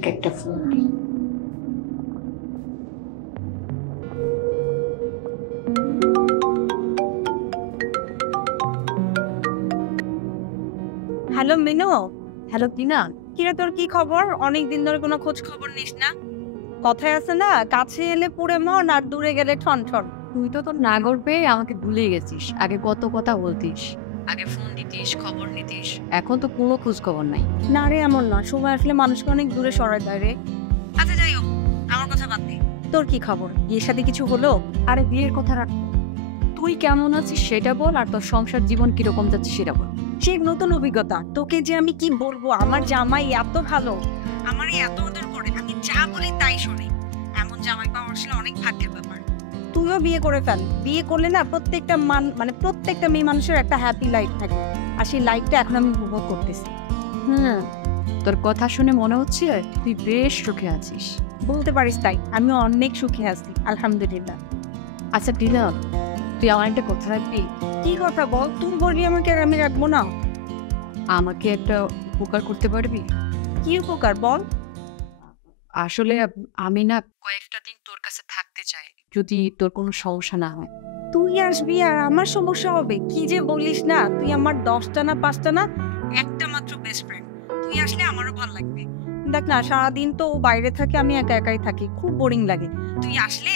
এক একটা ফোন দিই। হ্যালো মিনু। হ্যালো টিনা, কিরে তোর কি খবর? অনেকদিন ধরে কোনো খোঁজ খবর নিস না। কথায় আছে না, কাছে এলে পুড়ে মন আর দূরে গেলে ঠন ঠন। তুই তো তোর নাগর পেয়ে আমাকে ভুলে গেছিস। আগে কত কথা বলতিস, আগে ফোন দিতিস, খবর নিতিস। এখন তো কোনো খোঁজ খবর নাই। না রে, এমন না, সময় আসলে মানুষকে অনেক দূরে সরায় দেয় রে। আচ্ছা যাই হোক, আমার কথা বাদ দে। তোর কি খবর? বিয়ের সাথে কিছু হলো? আরে বিয়ের কথা রাখ, তুই কেমন আছিস সেটা বল, আর তোর সংসার জীবন কিরকম যাচ্ছে সেটা বল। সে নতুন অভিজ্ঞতা, তোকে যে আমি কি বলবো। আমার জামাই এত ভালো, আমারই এত আদর করে, আমি যা বলি তাই শোনে। এমন জামাই পাওয়া আসলে অনেক ভাগ্যের ব্যাপার। তুইও বিয়ে করে ফেল। বিয়ে করলে না প্রত্যেকটা প্রত্যেকটা মেয়ে মানুষের একটা হ্যাপি লাইফ থাকে, আর সেই লাইফটা এখন আমি উপভোগ করতেছি। তোর কথা শুনে মনে হচ্ছে তুই বেশ সুখে আছিস। বলতে পারিস তাই, আমিও অনেক সুখে আছি আলহামদুলিল্লাহ। আচ্ছা টিনা, তুই আমার একটা কথা রাখবি? কি কথা বল? তুই বলবি আমাকে, আর আমি রাখবো না? আমাকে একটা উপকার করতে পারবি? কি উপকার বল? আসলে আমি না কয়েকটা দিন তোর কাছে থাকতে চাই, যদি তোর কোনো সমস্যা না হয়। তুই আসবি আর আমার সমস্যা হবে? কি যে বলিস না, তুই আমার 10টা না 5টা না, একটা মাত্র বেস্ট ফ্রেন্ড। তুই আসলে আমারও ভালো লাগবে। দেখ না, সারাদিন তো বাইরে থাকে, আমি একা একাই থাকি, খুব বোরিং লাগে। তুই আসলে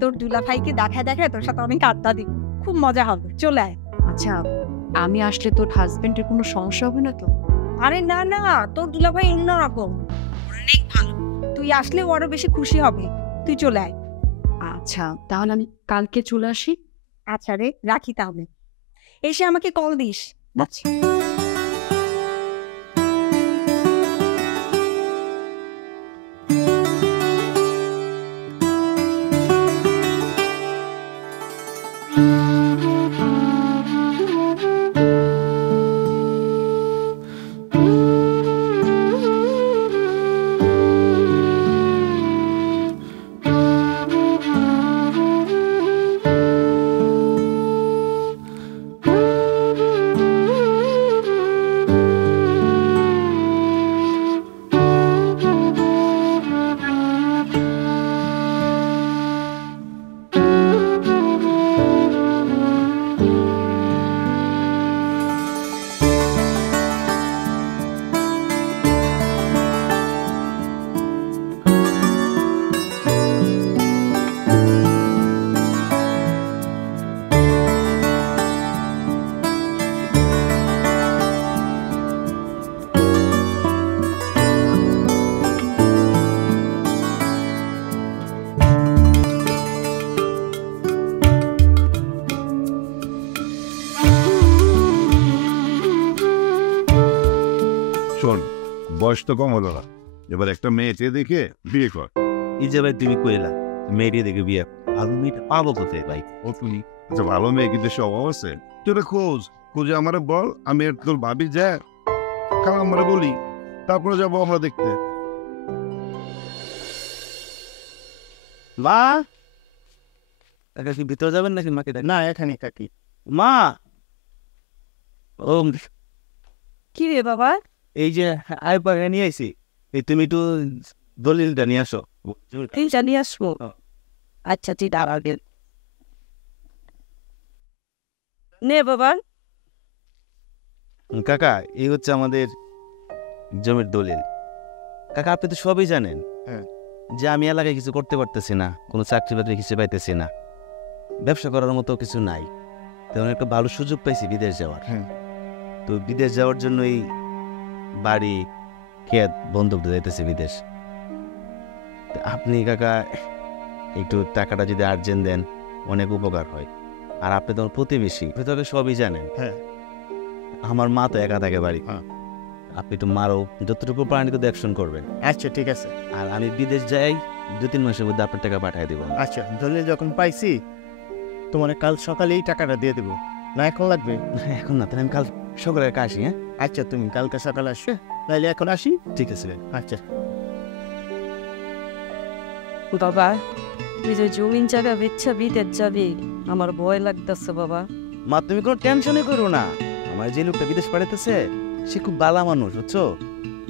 তোর দুলাভাইকে দেখায় দেখায় তোর সাথে অনেক আড্ডা দিই, খুব মজা হবে। চলে আয়। আচ্ছা, আমি আসলে তোর হাজবেন্ডের কোনো সমস্যা হবে না তো? আরে না না, তোর দুলাভাই অন্যরকম, অনেক ভালো। তুই আসলে ও আরো বেশি খুশি হবে। তুই চলে আয়। আচ্ছা, তাহলে আমি কালকে চলে আসি। আচ্ছা রে, রাখি তাহলে। এসে আমাকে কল দিস। আচ্ছা। শোন, বয়স তো কম হলো না, এবার একটা মেয়েকে দেখে বিয়ে কর। এই যে ভাই তুমি কইলা মেয়েটি দেখে বিয়ে, ভালো মেয়েটা পাবো কোথায় ভাই? ও তুমি আচ্ছা, ভালো মেয়ে কি দেশে অভাব আছে? তুই এটা খুঁজে আমারে বল, আমি তোর ভাবি যায় কাল আমরা বলি, তারপরে যাবো আমরা দেখতে। মা, একা কি ভিতরে যাবেন নাকি মাকে ডাক? না, এখানে কাকি। মা, ও কি রে বাবা? এই যে আই পাগে নিয়ে আইছি, এই তুমি একটু দলিলটা নিয়ে আসো। তুই জানিয়ে আসবো? আচ্ছা তুই দাঁড়া গেল। নে বাবা। কাকা, এই হচ্ছে আমাদের জমির দলিল। কাকা, আপনি তো সবই জানেন যে আমি এলাকায় কিছু করতে পারতেছি না, কোনো চাকরি বাকরি কিছু পাইতেছি না, ব্যবসা করার মতো কিছু নাই। তেমন একটা ভালো সুযোগ পাইছি বিদেশ যাওয়ার। তো বিদেশ যাওয়ার জন্য এই বাড়ি ক্ষেত বন্ধক দিয়ে যাইতেছে বিদেশ। আপনি কাকা একটু টাকাটা যদি আর্জেন্ট দেন অনেক উপকার হয়। আর আপনি তো প্রতিবেশী, আপনি তো সবই জানেন। আমার মা তো একা থাকে বাড়ি, আপনি একটু মারও যতটুকু পারেন একটু অ্যাকশন করবেন। আচ্ছা ঠিক আছে। আর আমি বিদেশ যাই 2-3 মাসের মধ্যে আপনার টাকা পাঠিয়ে দেবো। আচ্ছা, দলিল যখন পাইছি তোমার কাল সকালেই টাকাটা দিয়ে দেবো, না এখন লাগবে? এখন না, তাহলে আমি কাল সকালে আসি। হ্যাঁ আচ্ছা, তুমি কালকে সকালে আসবে, তাহলে এখন আসি। ঠিক আছে। আচ্ছা বাবা, তুই যে জমিন জায়গা বেচ্ছা বিদেশ যাবি, আমার ভয় লাগতেছে বাবা। মা, তুমি কোনো টেনশনই করো না। আমার যে লোকটা বিদেশ পাঠাইতেছে সে খুব ভালো মানুষ, বুঝছো?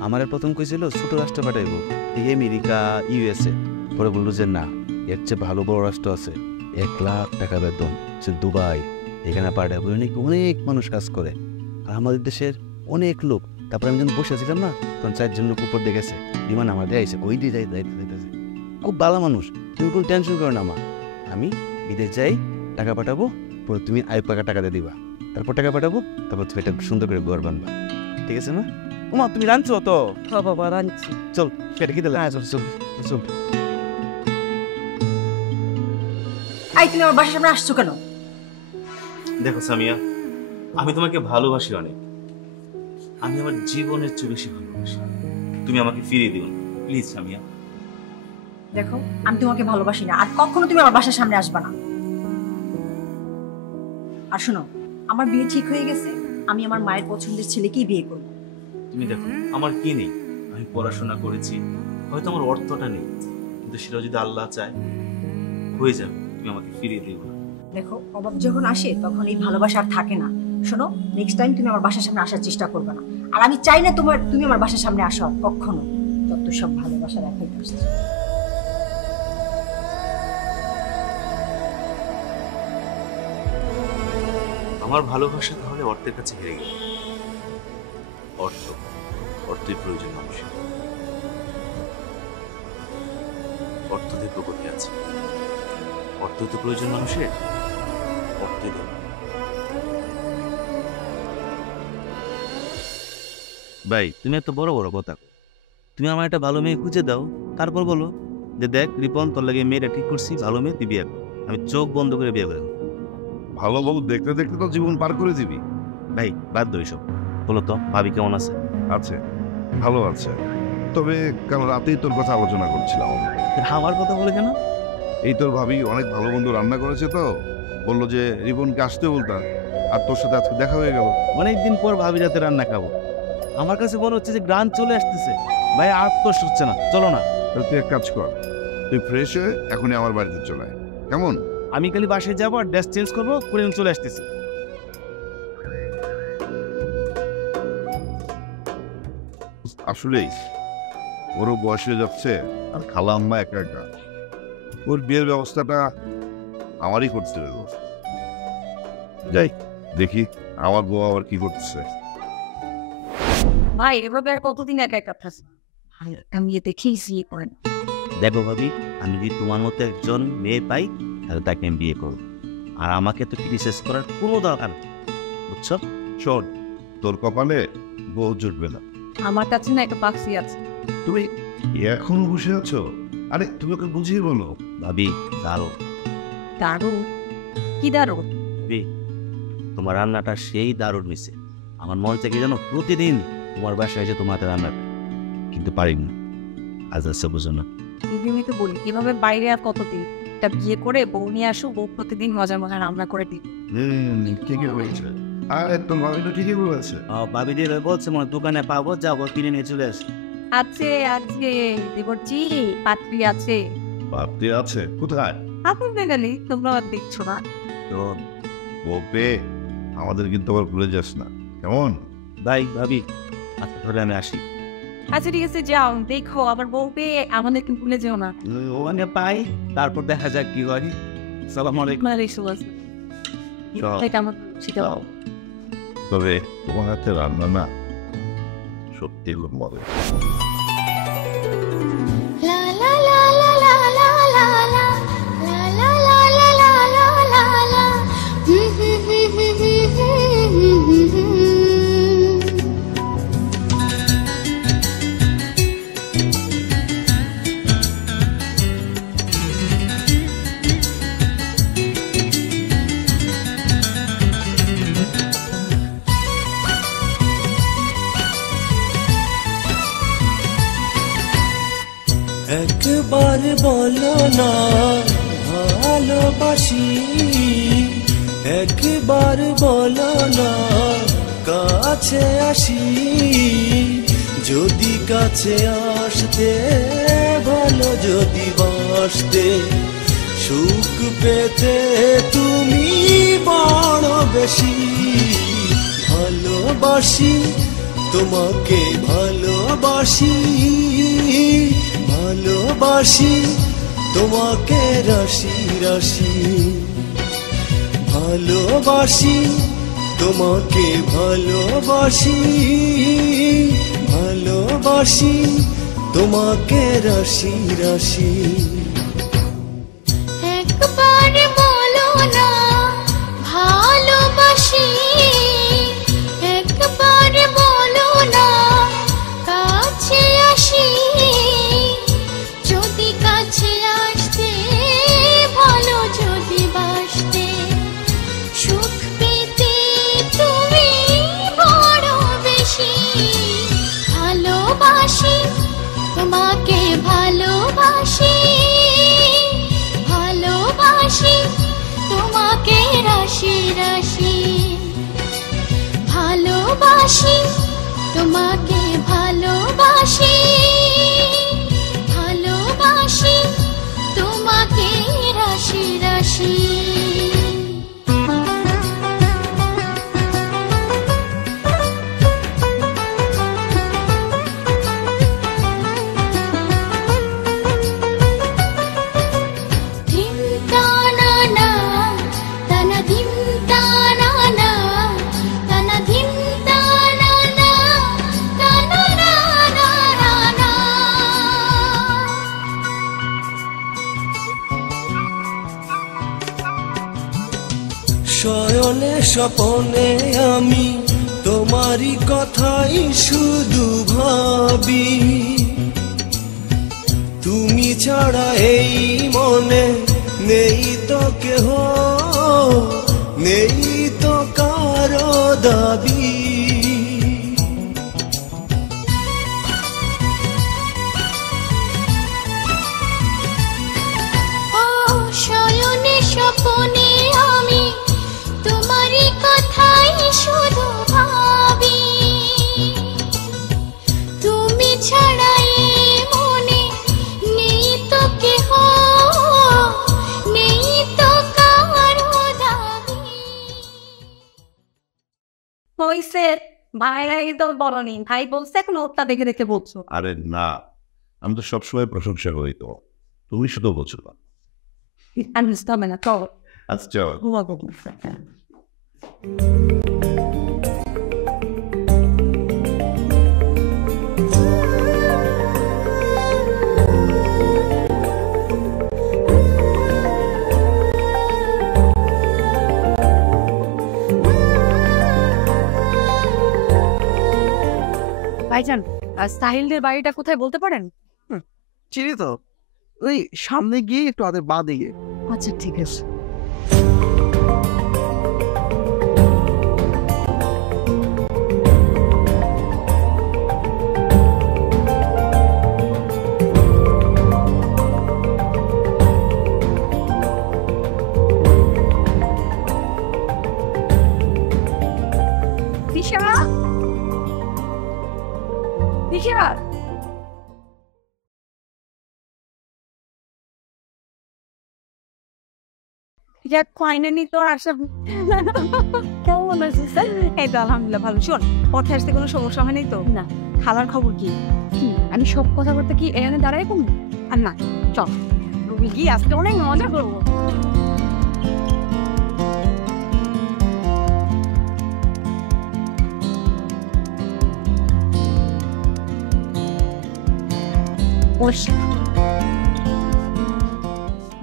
আমার প্রথম কইছিল ছোট রাষ্ট্র পাঠাইবো, এই আমেরিকা ইউএসএ। পরে বললো যে না, এর চেয়ে ভালো বড় রাষ্ট্র আছে, 1 লাখ টাকা বেতন, সে দুবাই, এখানে পাঠাবো। অনেক মানুষ কাজ করে, আর আমাদের দেশের অনেক লোক। তারপরে আমি যখন বসেছিলাম না, তখন 4 জন লোক উপর দিয়ে গেছে, বিমান আমার দিয়ে আইসে, ওই দিয়ে যাইতেছে। খুব ভালো মানুষ, তুমি কোনো টেনশন করো না মা। আমি বিদেশ যাই, টাকা পাঠাবো, পরে তুমি টাকা দিয়ে দিবা, তারপর টাকা পাঠাবো, তারপর তুমি এটা সুন্দর করে ঘর বানবা, ঠিক আছে মা? ওমা তুমি রাঁধছো তো? হ্যাঁ বাবা রাঁধছি। চল সেটা কি দিলে? চল চল চল। আই তুমি আমার বাসার সামনে আসছো কেন? দেখো সামিয়া, আমি তোমাকে ভালোবাসি অনেক, আমি আমার জীবনের চেয়ে বেশি ভালোবাসি। তুমি আমাকে ফিরিয়ে দিও না প্লিজ সামিয়া। দেখো আমি তোমাকে ভালোবাসি না, আর কখনো তুমি আমার বাসার সামনে আসবা না। আর শোনো, আমার বিয়ে ঠিক হয়ে গেছে, আমি আমার মায়ের পছন্দের ছেলেকেই বিয়ে করব। তুমি দেখো আমার কি নেই, আমি পড়াশোনা করেছি, হয়তো আমার অর্থটা নেই, কিন্তু সেটা যদি আল্লাহ চায় হয়ে যাবে। তুমি আমাকে ফিরিয়ে দিও না। দেখো অভাব যখন আসে তখন এই ভালোবাসা আর থাকে না। শোনো, নেক্সট টাইম তুমি আমার বাসার সামনে আসার চেষ্টা করবে না, আর আমি চাই না তুমি আমার বাসার সামনে আসো আর কখনো। যত সব ভালোবাসা দেখাই আসছে। আমার ভালোবাসা তাহলে অর্থের কাছে হেরে গেল। অর্থই প্রয়োজন মানুষের, অর্থ দিয়ে প্রগতি আছে, অর্থই তো প্রয়োজন মানুষের, অর্থই দেব। ভাই তুমি এত বড় বড় কথা, তুমি আমার একটা ভালো মেয়ে খুঁজে দাও, তারপর বলো যে দেখ রিপন, তোর লাগে মেয়েটা ঠিক করছি, ভালো মেয়ে, তুই বিয়ে কর। আমি চোখ বন্ধ করে বিয়ে করবো। ভালো বউ দেখতে দেখতে তো জীবন পার করে দিবি। ভাই বাদ দো এইসব, বলো তো ভাবি কেমন আছে? আছে, ভালো আছে, তবে কাল রাতেই তোর কথা আলোচনা করছিলাম। আমার কথা বলে কেন? এই তোর ভাবি অনেক ভালো বন্ধু রান্না করেছে, তো বললো যে রিপনকে আসতে বলতাম, আর তোর সাথে আজকে দেখা হয়ে গেল। অনেকদিন পর ভাবি রাতে রান্না খাবো, আমার কাছে মনে হচ্ছে যে গ্রান চলে আসতেছে। ভাই আর তো হচ্ছে না, চলো না। তাহলে তুই এক কাজ কর, তুই ফ্রেশ হয়ে এখনই আমার বাড়িতে চলে আয়, কেমন? আমি খালি বাসায় যাবো আর ড্রেস চেঞ্জ করবো, করে আমি চলে আসতেছি। আসলেই ওরও বয়স হয়ে যাচ্ছে, আর খালা আম্মা একা একা, ওর বিয়ের ব্যবস্থাটা আমারই করতে হবে। যাই দেখি আমার বউ আবার কি করতেছে। ভাই এভাবে আর কতদিন একা একা থাকবে? আমি দেখেইছি করেন। দেখো ভাবি, আমি যদি তোমার মতো একজন মেয়ে পাই তাহলে তাকে আমি বিয়ে করবো, আর আমাকে তো ক্রিটিসাইজ করার কোনো দরকার নেই, বুঝছো? শোন, তোর কপালে বউ জুটবে না। আমার কাছে না একটা পাখি আছে। তুমি এখনো বসে আছো? আরে তুমি ওকে বুঝিয়ে বলো। ভাবি দারুণ, দারুণ? কি দারুণ? ভাবি তোমার রান্নাটা সেই দারুণ মিশে, আমার মন থেকে যেন প্রতিদিন তোমার বাসায় এসে তোমার হাতে রান্না, কিন্তু পারি না, আজ আসছে বুঝো না। আমি তো বলি এভাবে বাইরে আর কতদিন? একটা বিয়ে করে বউ নিয়ে আসো, বউ প্রতিদিন মজা মজা রান্না করে দিই। ঠিকই বলেছে, আরে তোর ভাবি তো ঠিকই বলেছে। ভাবি দিয়ে বলছে মনে দোকানে পাবো, যাবো কিনে নিয়ে চলে আসি। আছে আছে দেবরজি, পাত্রী আছে। ভাবতে আছে কোথায়? আপনি গেলি তোমরা আর দেখছো না। শোন, বউ পেয়ে আমাদের কিন্তু আবার ভুলে যাস না, কেমন? ভাই ভাবি আচ্ছা তাহলে আমি আসি। আচ্ছা ঠিক আছে, যাও দেখো, আবার বউ পেয়ে আমাদেরকে ভুলে যেও না। ওখানে পাই, তারপর দেখা যাক কি হয়। সালাম আলাইকুম। চল। তবে তোমার হাতে রান্না না সত্যি খুব মজা। একবার বলো না ভালোবাসি, একবার বলো না কাছে আসি, যদি কাছে আসতে ভালো যদি বাসতে, সুখ পেতে তুমি বড় বেশি, ভালোবাসি তোমাকে ভালোবাসি। ভালোবাসি ভালোবাসি তোমাকে রাশি রাশি ভালোবাসি তোমাকে ভালোবাসি ভালোবাসি তোমাকে রাশি রাশি একবার বলো না ভালোবাসি একবার বলো না কাছে আসি যদি কাছে আসতে ভালো যদি বাসতে সুখ পেতে তুমি বড় বেশি ভালোবাসি তোমাকে ভালোবাসি ভালোবাসি তোমাকে রাশি রাশি ভালোবাসি তোমাকে ভালোবাসি ভালোবাসি তোমাকে রাশি রাশি শয়নে স্বপনে আমি তোমারই কথাই শুধু ভাবি তুমি ছাড়া এই মনে নেই তো কেহ নেই তো কারো দাবি ও শয়নে স্বপনে আমি তোমারই কথাই শুধু ভাবি তুমি ছাড়া এই মনে নেই তো কেহ নেই তো কারো দাবি হইছে ভাইরা তো বলনি ভাই বলছে এখন ওটা দেখে দেখে বলছো। আরে না, আমি তো সবসময় প্রশংসা করি, তো তুমি শুধু বলছো না। আমি বুঝতে হবে না তো আচ্ছা ঘুমাবো। ভাইজান, সাহিলদের বাড়িটা কোথায় বলতে পারেন? চিনি তো, ওই সামনে গিয়ে একটু আদের বা দিকে। আচ্ছা ঠিক আছে। দিশা দিশা যাক ফাইনালি তোর আসা কেমন আছিস? এই তো আলহামদুলিল্লাহ ভালো। শোন, পথে আসতে কোনো সমস্যা হয়নি তো? না। খালার খবর কি? কি আমি সব কথা বলতে কি এখানে দাঁড়াই কম? আর না, চল রুবি গিয়ে আজকে অনেক মজা করবো।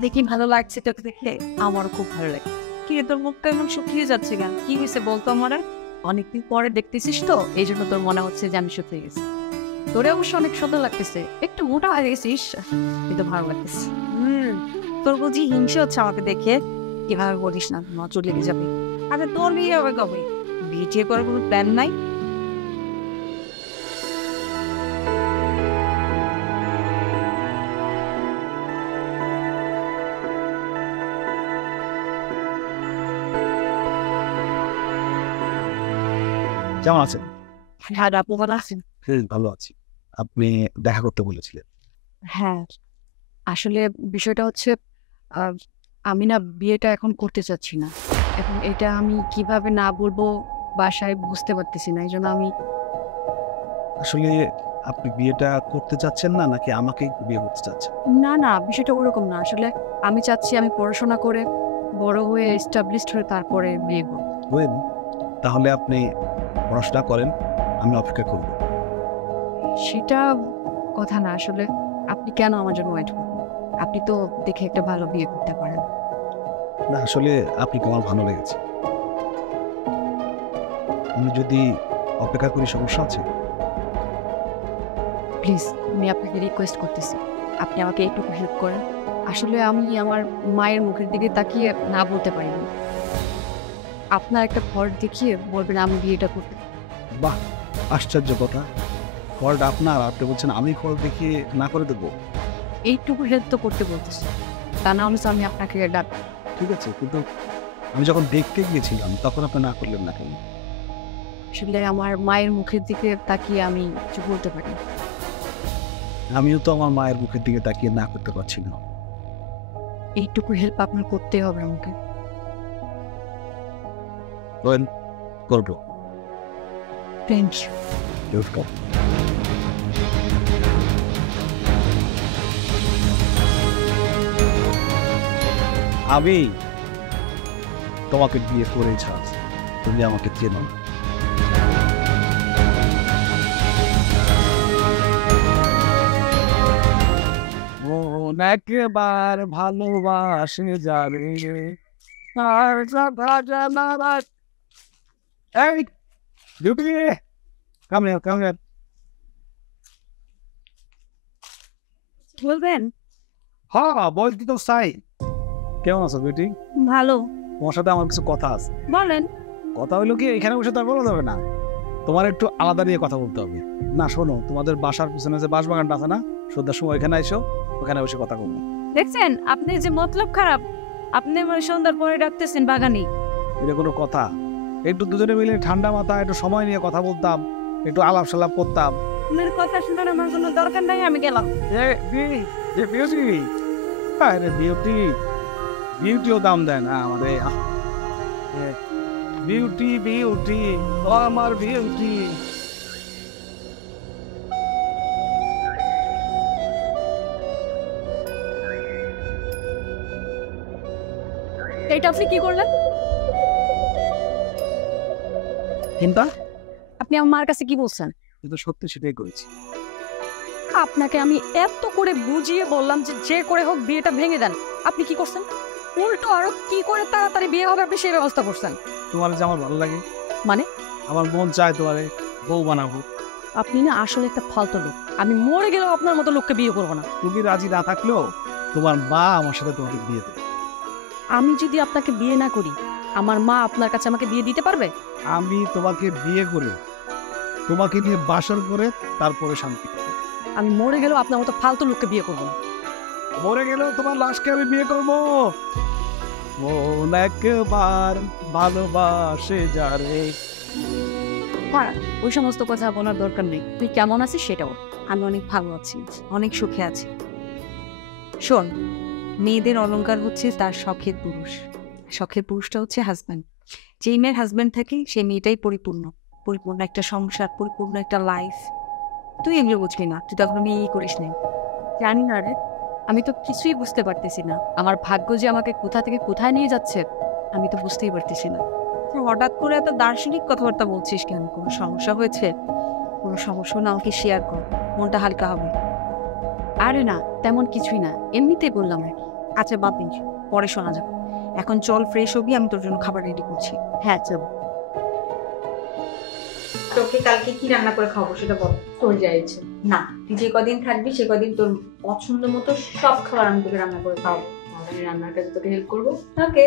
দেখি ভালো লাগছে তোকে দেখে। আমারও খুব ভালো লাগে। কি রে, তোর মুখটা এমন শুকিয়ে যাচ্ছে কেন? কি হয়েছে বলতো আমার? অনেকদিন পরে দেখতেছিস তো, এই জন্য তোর মনে হচ্ছে যে আমি শুকিয়ে গেছি। তোরে অবশ্য অনেক সুন্দর লাগতেছে, একটু মোটা হয়ে গেছিস কিন্তু ভালো লাগতেছে। তোর বুঝি হিংসে হচ্ছে আমাকে দেখে? কিভাবে বলিস না, নজর লেগে যাবে। আচ্ছা তোর বিয়ে হবে কবে? বিয়ে করার কোনো প্ল্যান নাই? কেমন আছেন? হ্যাঁ আপু ভালো আছেন? ভালো আছি। আপনি দেখা করতে বলেছিলেন। হ্যাঁ আসলে বিষয়টা হচ্ছে আমি না বিয়েটা এখন করতে চাচ্ছি না। এখন এটা আমি কিভাবে না বলবো বাসায় বুঝতে পারতেছি না, এই জন্য আমি আসলে আপনি বিয়েটা করতে চাচ্ছেন না নাকি আমাকে বিয়ে করতে চাচ্ছেন? না না, বিষয়টা ওরকম না। আসলে আমি চাচ্ছি আমি পড়াশোনা করে বড় হয়ে এস্টাবলিশড হয়ে তারপরে বিয়ে করব। ওয়েল, তাহলে আপনি পড়াশোনা করেন, আমি অপেক্ষা করব। সেটা কথা না, আসলে আপনি কেন আমার জন্য ওয়েট করবেন? আপনি তো দেখে একটা ভালো বিয়ে করতে পারেন। না, আসলে আপনাকে আমার ভালো লেগেছে। আমি যদি অপেক্ষা করি সমস্যা আছে? প্লিজ, আমি আপনাকে রিকোয়েস্ট করতেছি, আপনি আমাকে একটু হেল্প করেন। আসলে আমি আমার মায়ের মুখের দিকে তাকিয়ে না বলতে পারি না। আপনার একটা ঘর দেখিয়ে বলবেন আমি বিয়েটা করতে। বাহ, আশ্চর্য কথা। ফলটা আপনার, আপনি বলছেন আমি ফল দেখিয়ে না করে দেবো? এইটুকু হেল্প তো করতে বলতেছি, তা না হলে আমি আপনাকে ডাক। ঠিক আছে, কিন্তু আমি যখন দেখতে গিয়েছিলাম তখন আপনি না করলেন না কেন? আসলে আমার মায়ের মুখের দিকে তাকিয়ে আমি কিছু বলতে পারি। আমিও তো আমার মায়ের মুখের দিকে তাকিয়ে না করতে পারছি না। এইটুকু হেল্প আপনার করতে হবে আমাকে। করবো। Thank you. আমি তোমাকে বিয়ে করে ছাড়, তুমি আমাকে চেনো না। একবার ভালোবাসে যাবে আর এই ডিউটি কাম হিয়ার। বলবেন? হ্যাঁ, বলতে তো চাই। কেমন আছো বিউটি? ভালো। তোমার সাথে আমার কিছু কথা আছে। বলেন। কথা হইলো কি, এখানে বসে তার বলা যাবে না, তোমার একটু আলাদা নিয়ে কথা বলতে হবে। না শোনো, তোমাদের বাসার পিছনে যে বাঁশবাগানটা আছে না, সন্ধ্যার সময় ওইখানে আইসো, ওখানে বসে কথা বলবো। দেখছেন আপনি যে মতলব খারাপ, আপনি আমার সন্ধ্যার পরে ডাকতেছেন বাগানে। এটা কোনো কথা? একটু দুজনে মিলে ঠান্ডা মাথা একটু সময় নিয়ে কথা বলতাম, একটু আলাপ সালাপ করতাম। আপনার কথা শোনার আমার কোনো দরকার নাই, আমি গেলাম। বিউটিও দাম দেয় না আমাদের। বিউটি বিউটি আমার বিউটি। এটা আপনি কি করলেন? চিন্তা আপনি আমার মার কাছে কি বলছেন? কিন্তু সত্যি সেটাই করেছি। আপনাকে আমি এত করে বুঝিয়ে বললাম যে যে করে হোক বিয়েটা ভেঙে দেন, আপনি কি করছেন? উল্টো আরো কি করে তাড়াতাড়ি বিয়ে হবে আপনি সেই ব্যবস্থা করছেন। তোমার যে আমার ভালো লাগে, মানে আমার মন চায় তোমারে বউ বানাবো। আপনি না আসলে একটা ফালতু লোক। আমি মরে গেলেও আপনার মতো লোককে বিয়ে করবো না। তুমি রাজি না থাকলেও তোমার মা আমার সাথে তোমাকে বিয়ে দেবে। আমি যদি আপনাকে বিয়ে না করি, আমার মা আপনার কাছে আমাকে বিয়ে দিতে পারবে? আমি তোমাকে বিয়ে করে তোমাকে নিয়ে বাসর করে তারপরে শান্তি পাবো। আমি মরে গেলেও আপনার মতো ফালতু লোককে বিয়ে করবো না। মরে গেলেও তোমার লাশকে আমি বিয়ে করবো। মন একবার ভালোবাসে যারে। ওই সমস্ত কথা বলার দরকার নেই। তুই কেমন আছিস সেটাও। আমি অনেক ভালো আছি, অনেক সুখে আছি। শোন, মেয়েদের অলংকার হচ্ছে তার শখের পুরুষ। শখের পুরুষটা হচ্ছে হাজব্যান্ড। যেই মেয়ের হাজব্যান্ড থাকে সেই মেয়েটাই পরিপূর্ণ, পরিপূর্ণ একটা সংসার, পরিপূর্ণ একটা লাইফ। তুই এগুলো বুঝবি না, তুই তখন বিয়ে করিস না। জানি না রে, আমি তো কিছুই বুঝতে পারতেছি না। আমার ভাগ্য যে আমাকে কোথা থেকে কোথায় নিয়ে যাচ্ছে আমি তো বুঝতেই পারতেছি না। হঠাৎ করে এত দার্শনিক কথাবার্তা বলছিস কেন? কোনো সমস্যা হয়েছে? কোনো সমস্যা না, আমাকে শেয়ার কর, মনটা হালকা হবে। আরে না, তেমন কিছুই না, এমনিতেই বললাম আর কি। আচ্ছা বাদ দিন, পরে শোনা যাবে। এখন চল ফ্রেশ হবি, আমি তোর জন্য খাবার রেডি করছি। হ্যাঁ চল। তোকে কালকে কি রান্না করে খাবো সেটা বল। তোর যা ইচ্ছে। না, তুই যে কদিন থাকবি সে কদিন তোর পছন্দ মতো সব খাবার আমি তোকে রান্না করে খাওয়াবো। আমি রান্নার কাজে তোকে হেল্প করবো। ওকে।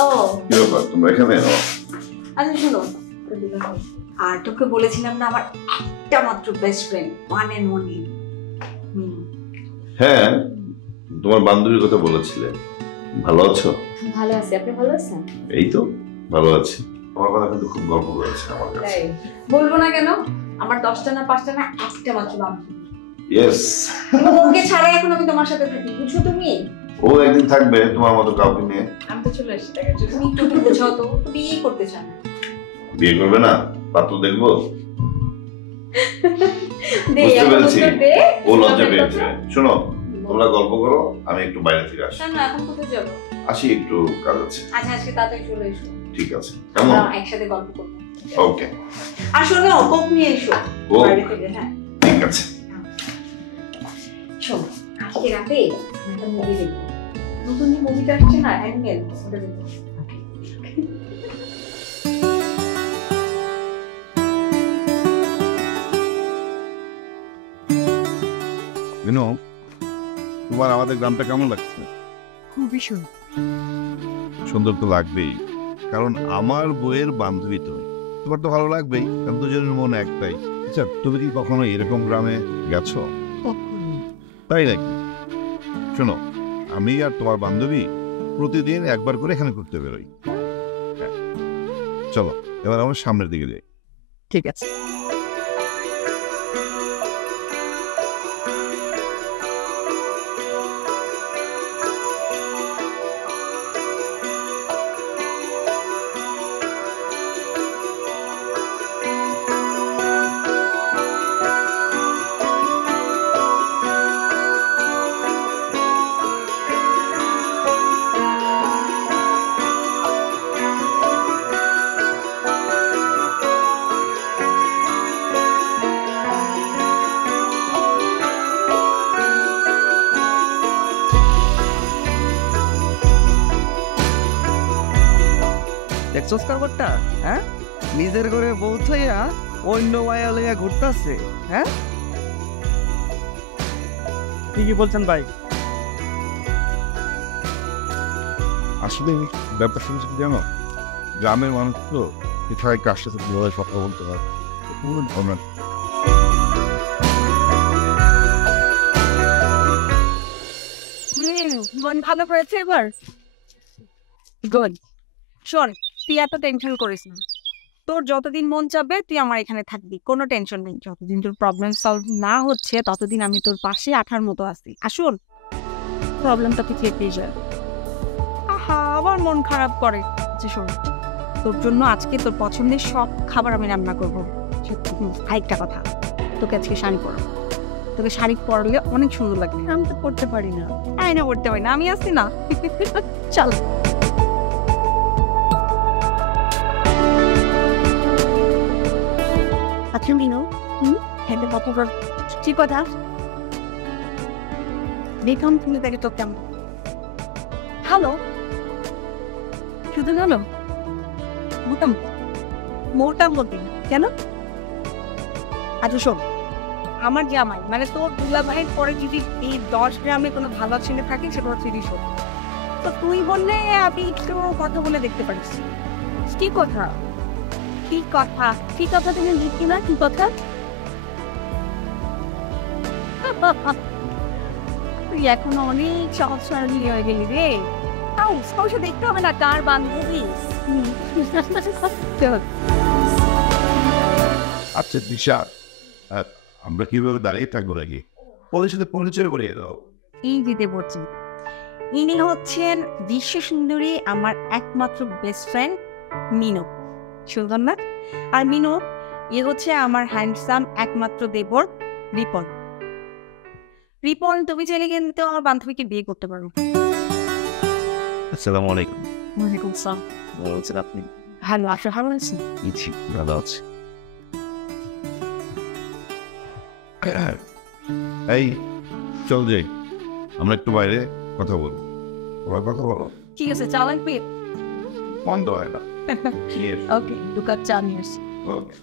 ও কি ব্যাপার, তোমরা এখানে? আচ্ছা শোনো, আর তোকে বলেছিলাম না আমার একটা মাত্র best friend, one and only Minu. হ্যাঁ, তোমার বান্ধবীর কথা বলেছিলে। ভালো আছো? ভালো আছি, আপনি ভালো আছেন? এই তো ভালো আছি। তোমার কথা কিন্তু খুব গল্প করেছে আমার কাছে। বলবো না কেন? আমার 10টা না 5টা না একটা মাত্র বান্ধবী। ইয়েস। ওকে ছাড়াই এখন আমি তোমার সাথে থাকি, বুঝছো তুমি? ও একদিন থাকবে তোমার মতো কাউকে নিয়ে। আমি তো চলে এসেছি দেখার জন্য। তুমি একটু বোঝাও তো, বিয়ে করতে চান? বিয়ে করবে না? পাত্র দেখবো? বুঝতে পেরেছি ও লজ্জা পেয়েছে। শোনো, তোমরা গল্প করো, আমি একটু বাইরে থেকে আসি। না এখন কোথায় যাবো? আসি, একটু কাজ আছে। আচ্ছা আজকে তাড়াতাড়ি চলে এসো। ঠিক আছে, কেমন? একসাথে গল্প করবো। ওকে, আর শোনো, কোক নিয়ে এসো ও বাইরে থেকে। হ্যাঁ ঠিক আছে। শোনো, আজকে রাতে আমি একটা মুভি দেখবো। নতুন যে মুভিটা আসছে না, অ্যানিমেল, ওটা দেখবো। বিনু, তোমার আমাদের গ্রামটা কেমন লাগছে? খুবই সুন্দর। সুন্দর তো লাগবেই, কারণ আমার বইয়ের বান্ধবী তুমি। তোমার তো ভালো লাগবেই, কারণ দুজনের মন একটাই। আচ্ছা, তুমি কি কখনো এরকম গ্রামে গেছো? তাই নাকি? শোনো, আমি আর তোমার বান্ধবী প্রতিদিন একবার করে এখানে ঘুরতে বেরোই। হ্যাঁ, চলো এবার আমরা সামনের দিকে যাই। ঠিক আছে। দেখছস কারবারটা? হ্যাঁ, নিজের ঘরে বউ থইয়া অন্য মায়া লইয়া ঘুরতাছে। হ্যাঁ, ঠিকই বলছেন ভাই। আসলে ব্যাপারটা শুনছি কি জানো, গ্রামের মানুষ তো এছাড়া কার সাথে কিভাবে কথা বলতে হয় পুরো ধারণা। মন ভালো করেছে এবার? গুড। শোন, তুই এত টেনশন করিস না। তোর যতদিন মন চাবে তুই আমার এখানে থাকবি, কোনো টেনশন নেই। যতদিন তোর প্রবলেম সলভ না হচ্ছে ততদিন আমি তোর পাশে আঠার মতো আছি। আসুন, প্রবলেমটা তুই কেটে যায়। আহা, আবার মন খারাপ করে। আচ্ছা শোন, তোর জন্য আজকে তোর পছন্দের সব খাবার আমি রান্না করবো। আরেকটা কথা, তোকে আজকে শাড়ি পরাবো। তোকে শাড়ি পরলে অনেক সুন্দর লাগবে। আমি তো পরতে পারি না। না পরতে পারি না, আমি আসছি না। চল। আচ্ছা মিনু, হ্যাঁ কতবার কি কথা দেখলাম তুমি তাকে তো কেমন হ্যালো, শুধু হ্যালো মোটামুটি কেন? আচ্ছা শোন, আমার জামাই মানে তোর দুলা ভাইয়ের পরে যদি এই 10 গ্রামে কোনো ভালো ছেলে থাকে সেটা হচ্ছে রিশো। তো তুই বললে আমি একটু কথা বলে দেখতে পারিস। কি কথা? কি কথা? কি কথা তুমি লিখি না? কি কথা? তুই এখনো অনেক সহজ সরল হয়ে গেলি রে। তাও সবসময় দেখতে হবে না কার বান্ধবী। আচ্ছা দিশা, আমরা কিভাবে দাঁড়িয়ে থাকবো নাকি? ওদের সাথে পরিচয় করিয়ে দাও। এই দিতে বলছি, ইনি হচ্ছেন বিশ্ব সুন্দরী আমার একমাত্র বেস্ট ফ্রেন্ড মিনু। সুন্দর না? আর মিনু এ হচ্ছে আমার হ্যান্ডসাম একমাত্র দেবর রিপন। রিপন, তুমি চাইলে কিন্তু আমার বান্ধবীকে বিয়ে করতে পারো। আসসালামু আলাইকুম। ওয়ালাইকুম আসসালাম। ভালো আছেন আপনি? ভালো আছো? ভালো আছি। জি ভালো আছি। এই চল যাই, আমরা একটু বাইরে কথা বলবো। ওরা কথা বলো। ঠিক আছে, চালান পেয়ে বন্ধ হয় না। ওকে, 2 কাপ চা নিয়ে আসি। ওকে।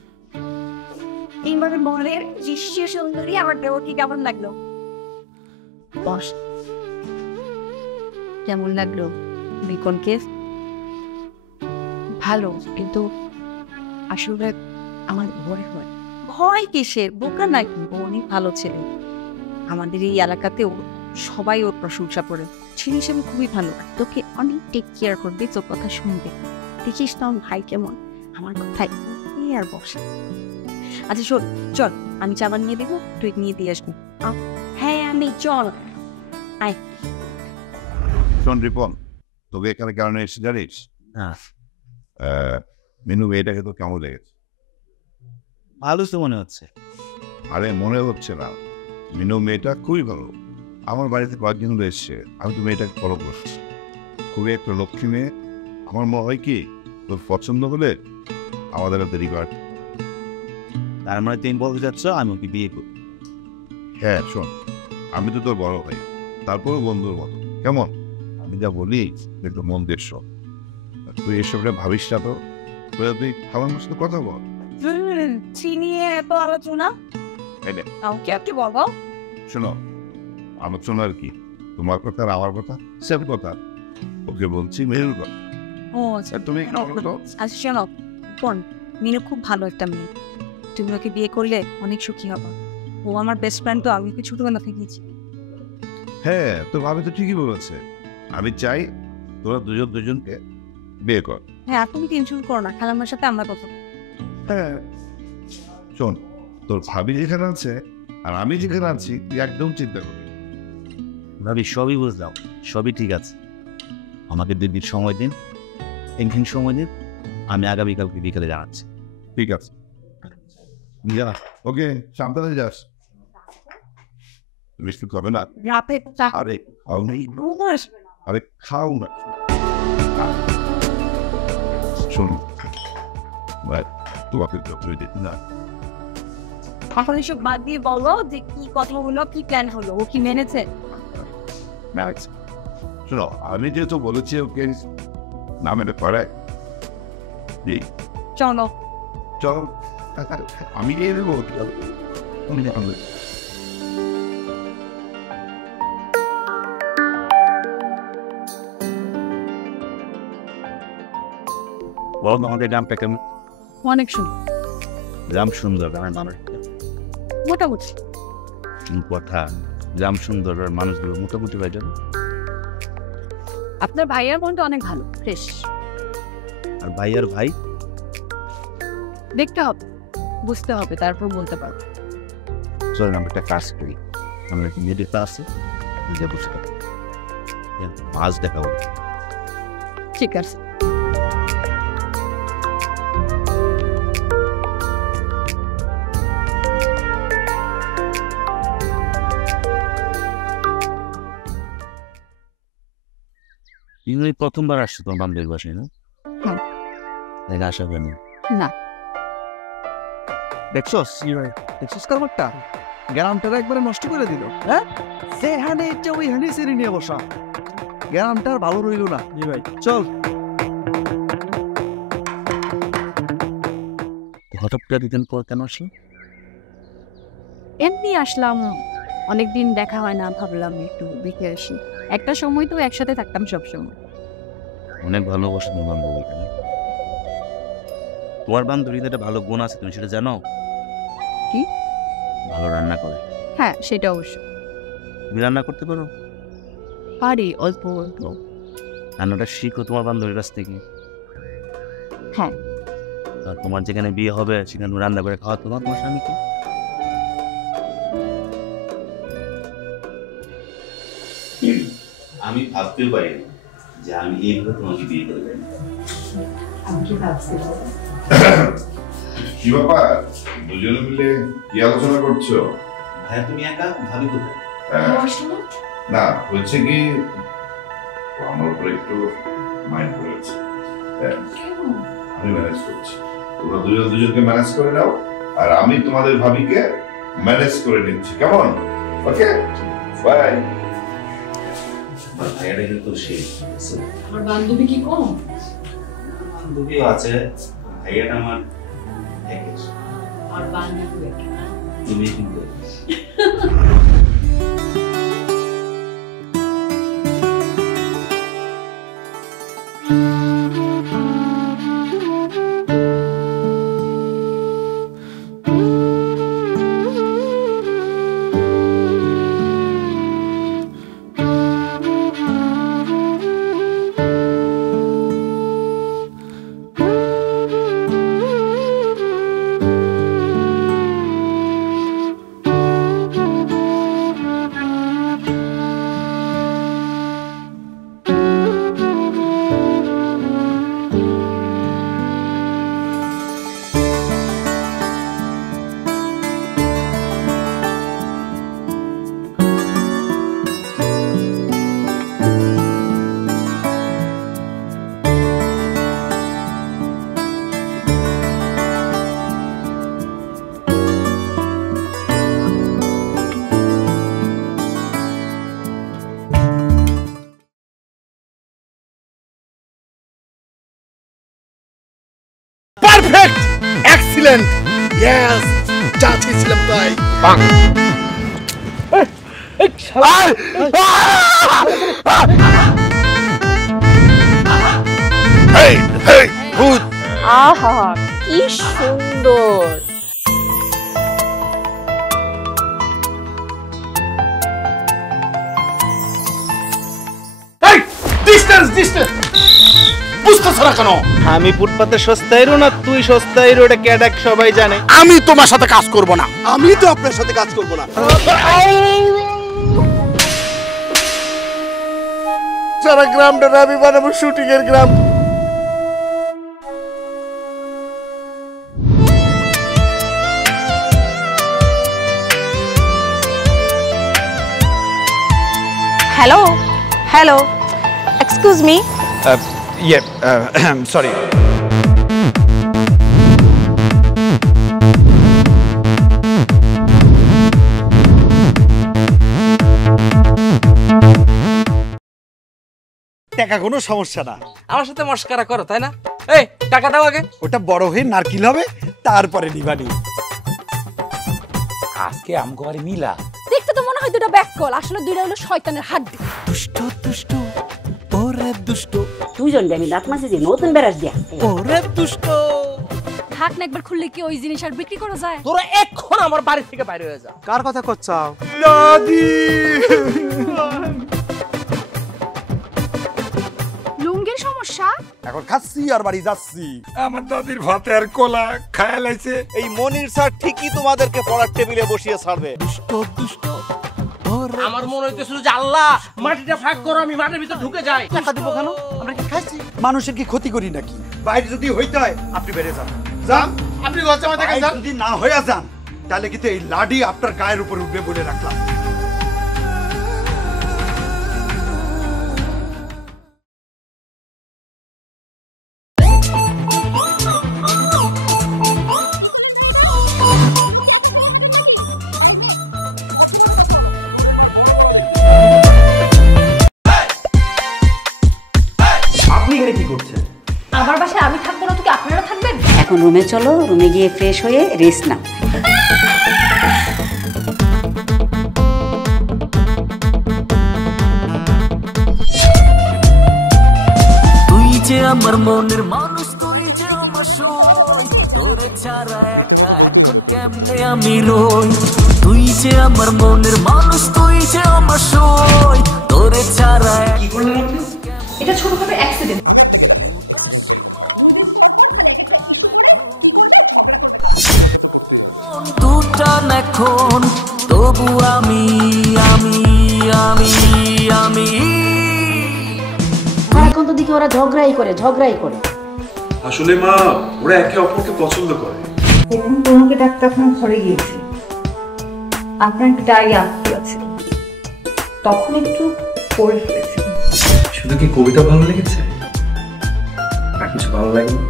এইবার বলের বিশ্ব সুন্দরী আমার দেবরকে কেমন লাগলো? বস, কেমন লাগলো রিপনকে? ভালো, কিন্তু আসলে আমার ভয় হয়। ভয় কিসের? বোকা নাকি? ও অনেক ভালো ছেলে। আমাদের এই এলাকাতেও সবাই ওর প্রশংসা করে। ছেলে হিসেবে খুবই ভালো, তোকে অনেক টেক কেয়ার করবে, তোর কথা শুনবে। দেখিস তো আমার ভাই কেমন, আমার কথাই এই আর বসে। আচ্ছা শোন, চল আমি চা বানিয়ে দেবো, তুই নিয়ে দিয়ে আসবি। হ্যাঁ আমি, চল আয়। শোন রিপন, তোকে এখানে কারণে এসে জানিস? হ্যাঁ। মিনু, এটাকে তো কেমন লেগেছে? ভালো তো মনে হচ্ছে। আরে মনে হচ্ছে না, মিনু মেয়েটা খুবই ভালো। আমার বাড়িতে কয়েকদিন হলো এসছে, আমি তো মেয়েটাকে ফলো করছি। খুবই একটা লক্ষ্মী মেয়ে। আমার মনে হয় কি, তোর পছন্দ হলে আমাদের আর দেরি কর। তার মানে তুমি বলতে চাচ্ছ আমি ওকে বিয়ে করি? হ্যাঁ শোন, আমি তো তোর বড় ভাই, তারপরও বন্ধুর মতো, কেমন? আমি যা বলি একটু মন দিয়ে শোন। আর তুই এসবটা ভাবিস না তো, তুই আমার সাথে কথা বল। চিনিয়ে এত আলোচনা এই নে, আমাকে একটু বলো। শোনো, আলোচনা আর কি, তোমার কথা আর আমার কথা সেম কথা। ওকে বলছি মেয়ের কথা। ও আচ্ছা, আর তুমি কি বলো? আচ্ছা শোনো, কোন মিনু খুব ভালো একটা মেয়ে, তুমি ওকে বিয়ে করলে অনেক সুখী হবে। ও আমার বেস্ট ফ্রেন্ড, তো আমি ওকে ছোটবেলা থেকে চিনি। হ্যাঁ, তোর ভাবি তো ঠিকই বলেছে। আমি চাই তোরা দুজন দুজনকে বিয়ে কর। হ্যাঁ, তুমি টেনশন করো না, খালাম্মার সাথে আমরা কথা বলবো। হ্যাঁ শোন, তোর ভাবি যেখানে আছে আর আমি যেখানে আছি, তুই একদম চিন্তা করি। ভাবি সবই বুঝলাম, সবই ঠিক আছে। আমাকে 2 দিন সময় দিন, 3 দিন সময় দিন, আমি আগামীকালকে বিকালে জানাচ্ছি। ঠিক আছে, যা। ওকে, সাবধানে যাস। মিষ্টি খাবে না? রাতে চা আরে খাও না, আরে খাও না। শোন ভাই, তোমাকে যতই দিই না, এখন এসব বাদ দিয়ে বলো যে কি কথা হলো, কি প্ল্যান হলো, ও কি মেনেছে? ম্যাক্স শোনো, আমি যেহেতু বলেছি ওকে না মেনে পারে, চলো চল আমি নিয়ে দেবো। বলো আমাদের গ্রামটা কেমন? অনেক সুন্দর, গ্রাম সুন্দর, গ্রামের মানুষ মোটামুটি। কথা, গ্রাম সুন্দর আর মানুষগুলো মোটামুটি ভাই জানো। আপনার ভাইয়ার মনটা অনেক ভালো, ফ্রেশ। আর ভাই আর ভাই দেখতে হবে, বুঝতে হবে, তারপর বলতে পারবো। চলেন আমরা একটা কাজ করি, আমরা একটা মেয়েদের আছে যে বসে মাছ দেখাবো। ঠিক আছে। তুমি প্রথমবার আসছো তোমার বান্ধবীর বাসায় না? হ্যাঁ। দেখে আসা হয়নি না। দেখছস দেখছস কারবারটা, গ্রামটা একবারে নষ্ট করে দিল। হ্যাঁ, যেখানে ইচ্ছা ওইখানে সিঁড়ি নিয়ে বসা, গ্রামটা আর ভালো রইল না। জি ভাই, চল। হঠাৎ করে দিতেন পর কেন আসলো? এমনি আসলাম, অনেকদিন দেখা হয় না, ভাবলাম একটু দেখে আসি। একটা সময় তো একসাথে থাকতাম সবসময়। অনেক ভালোবাসো তোমার বান্ধবীকে। তোমার বান্ধবীর একটা ভালো গুণ আছে, তুমি সেটা জানো? কি? ভালো রান্না করে। হ্যাঁ, সেটা অবশ্য। তুমি রান্না করতে পারো? পারি, অল্প অল্প। রান্নাটা শিখো তোমার বান্ধবীর কাছ থেকে। হ্যাঁ। আর তোমার যেখানে বিয়ে হবে সেখানে তুমি রান্না করে খাওয়া তোমার স্বামীকে। আমি ভাবতেও পারি যে আমি এইভাবে তোমাকে বিয়ে করবো। আমি কি ভাবছি? কি ব্যাপার, দুজনে মিলে কি আলোচনা করছো? ভাইয়া তুমি একা, ভাবি কোথায়? না, হচ্ছে কি, আমার উপরে একটু মাইন্ড করেছে। আমি ম্যানেজ করছি, তোমরা দুজন দুজনকে ম্যানেজ করে নাও, আর আমি তোমাদের ভাবিকে ম্যানেজ করে নিচ্ছি, কেমন? ওকে, বাই। ভাইয়াটা কিন্তু সেই আমার বান্ধবী কি কম? বান্ধবীও আছে, ভাইয়াটা আমার একই। আর বান্ধবী তুমি কিন্তু ডিসেন্ট ইয়েস যা চেয়েছিলাম তাই আহা কি সুন্দর। আমি ফুটপাতে সস্তাইরো না তুই সস্তাইরো, এটা ক্যাডাক সবাই জানে। আমি তোমার সাথে কাজ করব না। আমি তো আপনার সাথে কাজ করব না। সারা গ্রামটা আমি বানাবো শুটিং এর গ্রাম। Hello hello, excuse me. Sorry. টাকা কোনো সমস্যা না। আমার সাথে মস্কারা করো তাই না? এই টাকা দাও আগে। ওটা বড় হয়ে নারকেল হবে, তারপরে নিবানি। আজকে আমগো বাড়ি মিলা। দেখতে তো মনে হয় দুটো ব্যাককল, আসলে দুইটা হলো শয়তানের হাড্ডি। দুষ্ট দুষ্ট ওরে দুষ্ট, দুইজন আমি দাঁত মাঝে যে নতুন বেরাস দিয়া ওরে দুষ্ট। ঢাকনা একবার খুললে কি ওই জিনিস আর বিক্রি করা যায়? তোরা এখন আমার বাড়ি থেকে বাইরে হয়ে যা। কার কথা করছাও? দাদি লুঙ্গির সমস্যা? এখন খাচ্ছি আর বাড়ি যাচ্ছি। আমার দাদির ভাতের কোলা খায়া লাইছে। এই মনির স্যার ঠিকই তোমাদেরকে পড়ার টেবিলে বসিয়ে ছাড়বে। দুষ্ট দুষ্ট আমার মনে হইতেছিল যে আল্লাহ মাটিটা ফাঁক করো, আমি মাটির ভিতর ঢুকে যাই। টাকা দিব কেন? আমরা কি খাইছি? মানুষের কি ক্ষতি করি নাকি? বাইরে যদি হইতে হয় আপনি বেড়ে যান। যান, আপনি লজ্জা মাথা থেকে যান। যদি না হইয়া যান তাহলে কিন্তু এই লাডি আপনার গায়ের উপর উঠবে বলে রাখলাম। আমার বাসায় আমি থাকবো না তো কি আপনারা থাকবেন? এখন রুমে চলো, রুমে গিয়ে ফ্রেশ হয়ে রেস্ট নাও। তুই যে আমার মনের মানুষ, তুই যে আমার সই, তোরে ছাড়া একা এখন কেমনে আমি রই। তুই যে আমার মনের মানুষ, তুই যে আমার সই, তোরে ছাড়া। কি করলেন আপনি? এটা ছোটখাটো অ্যাক্সিডেন্ট। দুটান এখন তবু আমি আমি আমি আমি। এখন তো দেখি ওরা ঝগড়াই করে। আসলে মা, ওরা একে অপরকে পছন্দ করে। সেদিন তোমাকে ডাক্তার আপনার ঘরে গিয়েছি, আপনার একটা ডায়রিয়া আঁকতে আছে, তখন একটু পড়ে ফেলেছি। শুধু কি কবিতা ভালো লেগেছে আর কিছু ভালো লাগেনি?